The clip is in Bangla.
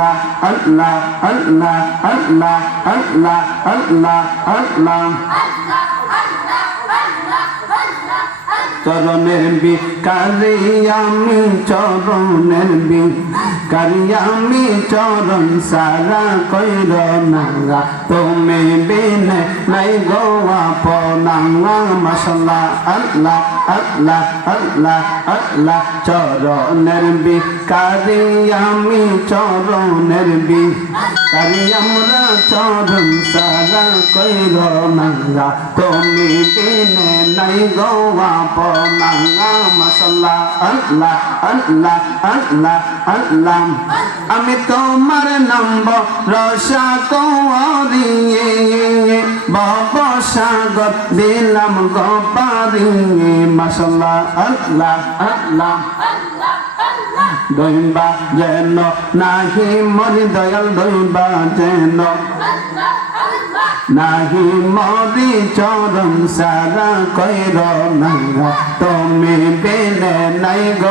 Allah Allah Allah Allah Allah Allah চরণের ভিখারি আমি চরণের ভিখারি আমি চরণ সারা কইর না তুমি বিনে নাই গো আপনা মাশাআল্লাহ আল্লাহ আল্লাহ আল্লাহ আল্লাহ চরণের ভিখারি আমি চরণের ভিখারি আমরা চরণ সারা কইর না তুমি বিনে নাই গো আপনা মাশাআল্লাহ আল্লাহ আল্লাহ আল্লাহ আল্লাহ আমি তোমার নাম রসা করিয়ে ভব সাগর দিলাম গো পারিয়ে মাশাআল্লাহ আল্লাহ আল্লাহ দইবা যেন নাহি মরি দয়াল দইবা যেন নাহি মরি চরণ সারা কইর না তুমি বিনে নাই গো